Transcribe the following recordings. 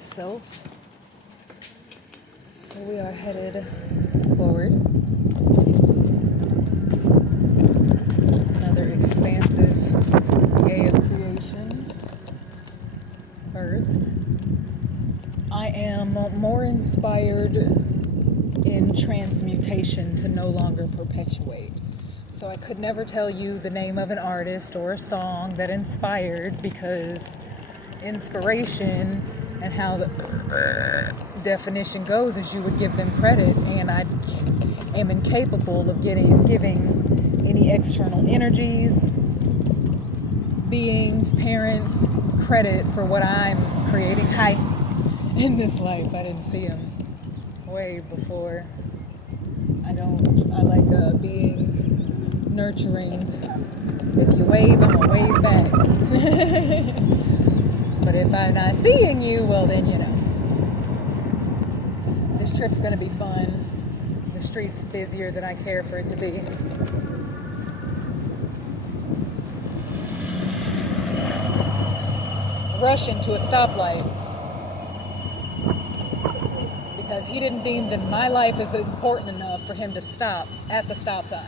full self. So we are headed forward. Another expansive day of creation, Earth. I am more inspired in transmutation to no longer perpetuate. So I could never tell you the name of an artist or a song that inspired, because inspiration and how the definition goes is you would give them credit, and I am incapable of giving any external energies, beings, parents, credit for what I'm creating. Hi. In this life, I didn't see him way before. I like being nurturing. If you wave, I'm gonna wave back. But if I'm not seeing you, well then, you know. This trip's gonna be fun. The street's busier than I care for it to be. Rushing to a stoplight because he didn't deem that my life is important enough for him to stop at the stop sign.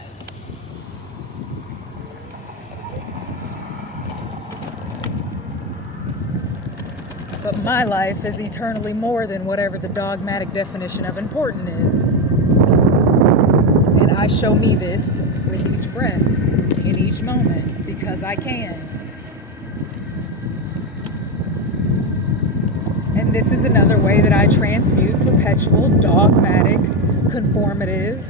But my life is eternally more than whatever the dogmatic definition of important is. And I show me this with each breath, in each moment, because I can. And this is another way that I transmute perpetual, dogmatic, conformative,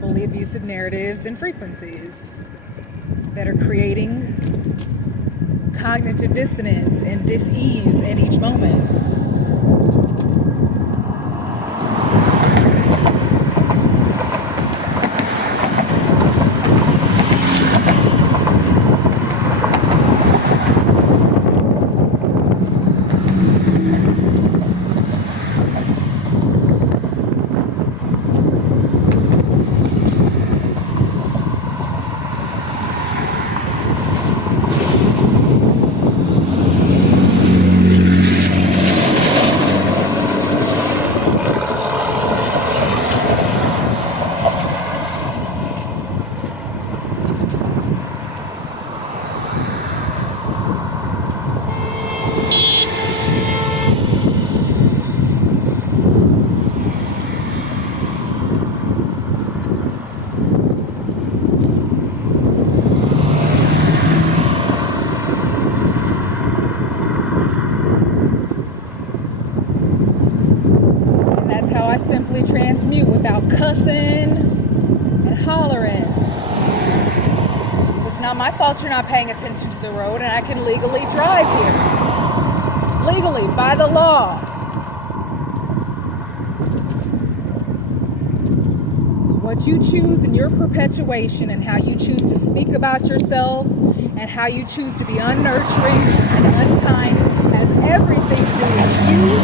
fully abusive narratives and frequencies that are creating cognitive dissonance and dis-ease in each moment. Transmute without cussing and hollering. So it's not my fault you're not paying attention to the road, and I can legally drive here. Legally, by the law. What you choose in your perpetuation and how you choose to speak about yourself and how you choose to be unnurturing and unkind has everything to do with you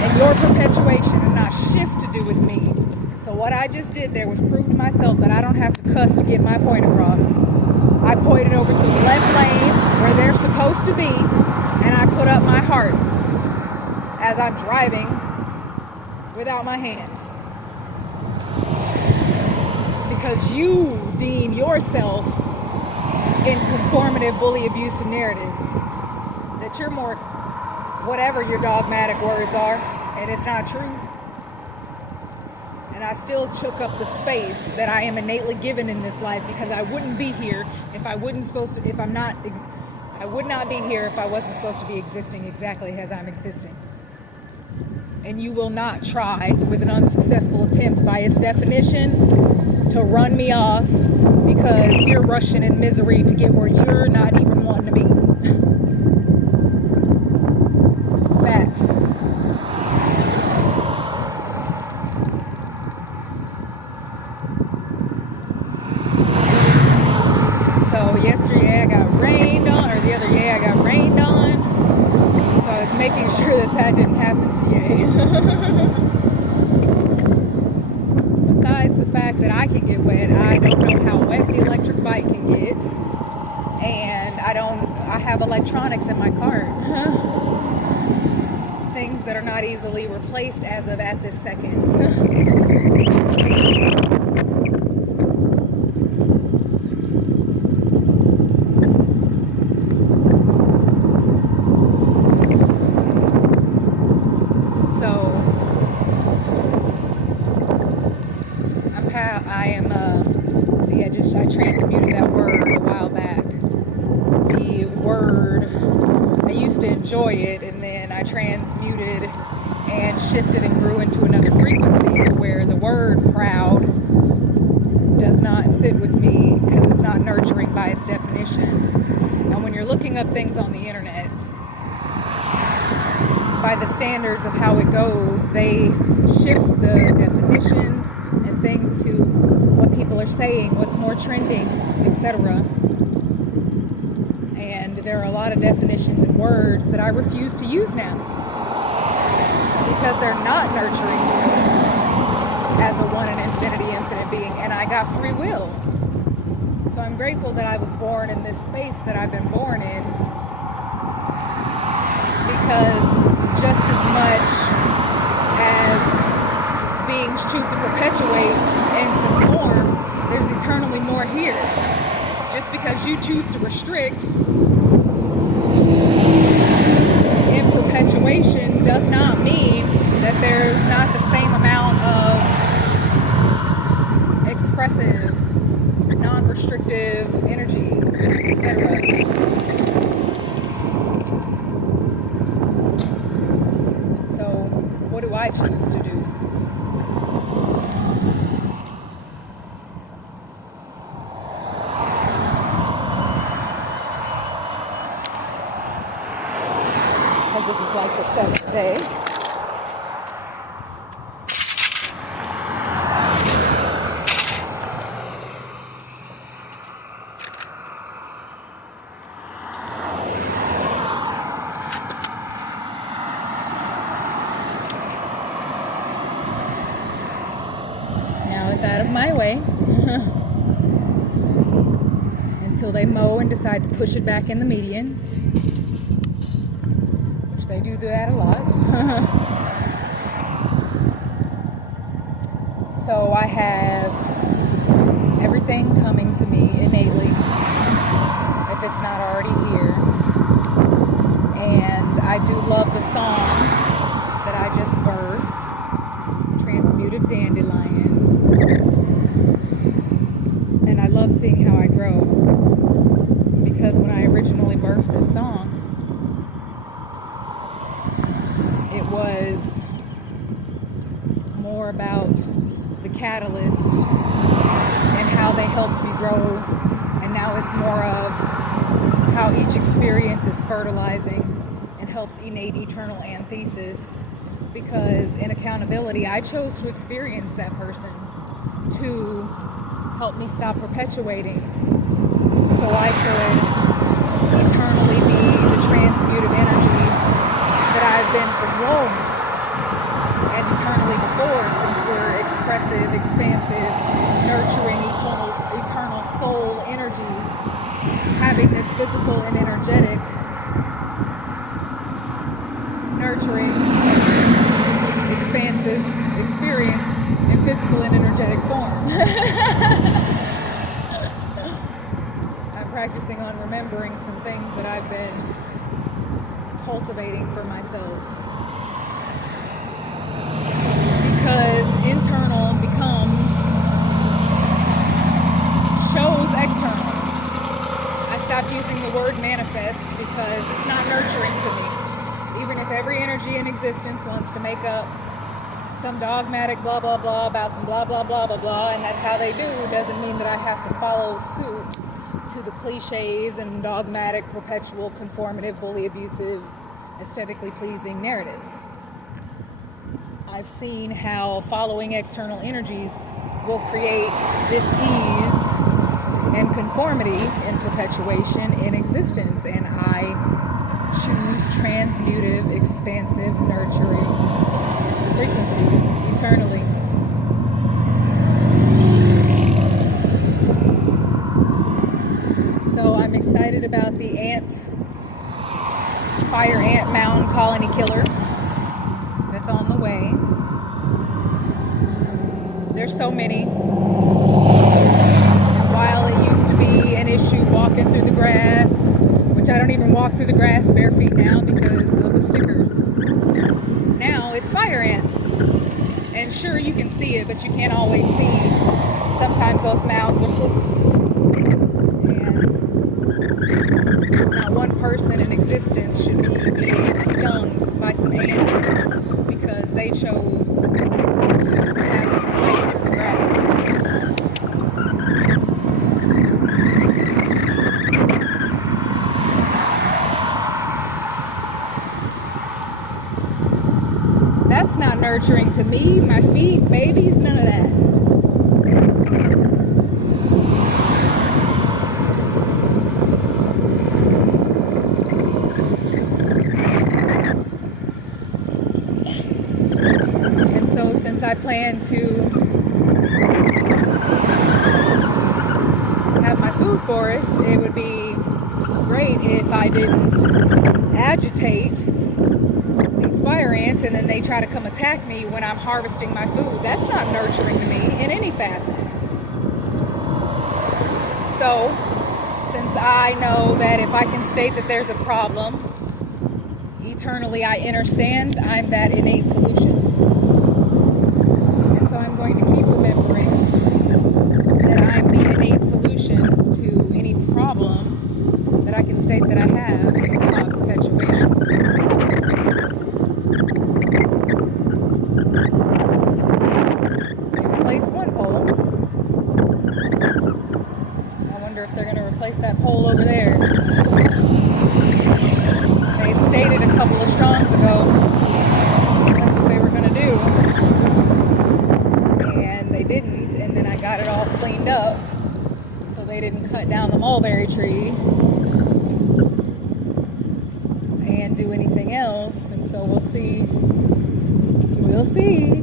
and your perpetuation, and not shift to do with me. So what I just did there was prove to myself that I don't have to cuss to get my point across. I pointed over to the left lane where they're supposed to be, and I put up my heart as I'm driving without my hands. Because you deem yourself in conformative, bully, abusive narratives that you're more whatever your dogmatic words are, and it's not truth. And I still took up the space that I am innately given in this life, because I wouldn't be here if I would not be here if I wasn't supposed to be existing exactly as I'm existing. And you will not try with an unsuccessful attempt by its definition to run me off because you're rushing in misery to get where you're not even wanting to be. Facts. So yesterday I got rained on, or the other day I got rained on. So I was making sure that didn't happen to you. Besides the fact that I can get wet, I don't know how wet the electric bike can get. And I have electronics in my cart. that are not easily replaced as of at this second. I transmuted that word a while back. The word, I used to enjoy it, and then I transmuted and shifted and grew into another frequency to where the word proud does not sit with me because it's not nurturing by its definition. And when you're looking up things on the internet, by the standards of how it goes, they shift the definitions and things to what people are saying, what's more trending, etc. And there are a lot of definitions and words that I refuse to use now because they're not nurturing as a one and infinity infinite being, and I got free will. So I'm grateful that I was born in this space that I've been born in, because just as much as beings choose to perpetuate and conform, there's eternally more here. Just because you choose to restrict in perpetuation does not mean that there's not the same amount of expressive, non-restrictive energies, etc. So, what do I choose to do? This is like the 7th day. Now it's out of my way until they mow and decide to push it back in the median. They do that a lot. So I have everything coming to me innately, if it's not already here. And I do love the song that I just birthed, Transmutative Dandelions. And I love seeing how I grow, because when I originally birthed this song, was more about the catalyst and how they helped me grow, and now it's more of how each experience is fertilizing and helps innate eternal anthesis, because in accountability I chose to experience that person to help me stop perpetuating, so I could eternally be the transmutive energy that I've been from Rome, and eternally before, since we're expressive, expansive, nurturing, eternal soul energies, having this physical and energetic, nurturing, expansive experience in physical and energetic form. I'm practicing on remembering some things that I've been cultivating for myself, because internal becomes shows external. I stopped using the word manifest because it's not nurturing to me. Even if every energy in existence wants to make up some dogmatic blah blah blah about some blah blah blah blah blah, and that's how they do, doesn't mean that I have to follow suit to the cliches and dogmatic, perpetual, conformative, bully, abusive, aesthetically pleasing narratives. I've seen how following external energies will create dis-ease and conformity and perpetuation in existence, and I choose transmutive, expansive, nurturing frequencies eternally. So I'm excited about the fire ant mound colony killer. so many. And while it used to be an issue walking through the grass, which I don't even walk through the grass bare feet now because of the stickers, now it's fire ants. And sure, you can see it, but you can't always see. Sometimes those mounds are hooked. And not one person in existence should be being stung by some ants because they chose to have some space in the grass. That's not nurturing to me, my feet, babies, none of that. And so since I plan to have my food forest, it would be great if I didn't agitate these fire ants and then they try to come attack me when I'm harvesting my food. That's not nurturing to me in any facet. So, since I know that if I can state that there's a problem, eternally I understand I'm that innate solution. And so I'm going to keep remembering that I'm the innate solution to any problem that I can state that I have in perpetuation. One pole. I wonder if they're going to replace that pole over there. They had stated a couple of strongs ago that's what they were going to do. And they didn't, and then I got it all cleaned up so they didn't cut down the mulberry tree and do anything else. And so we'll see. We'll see.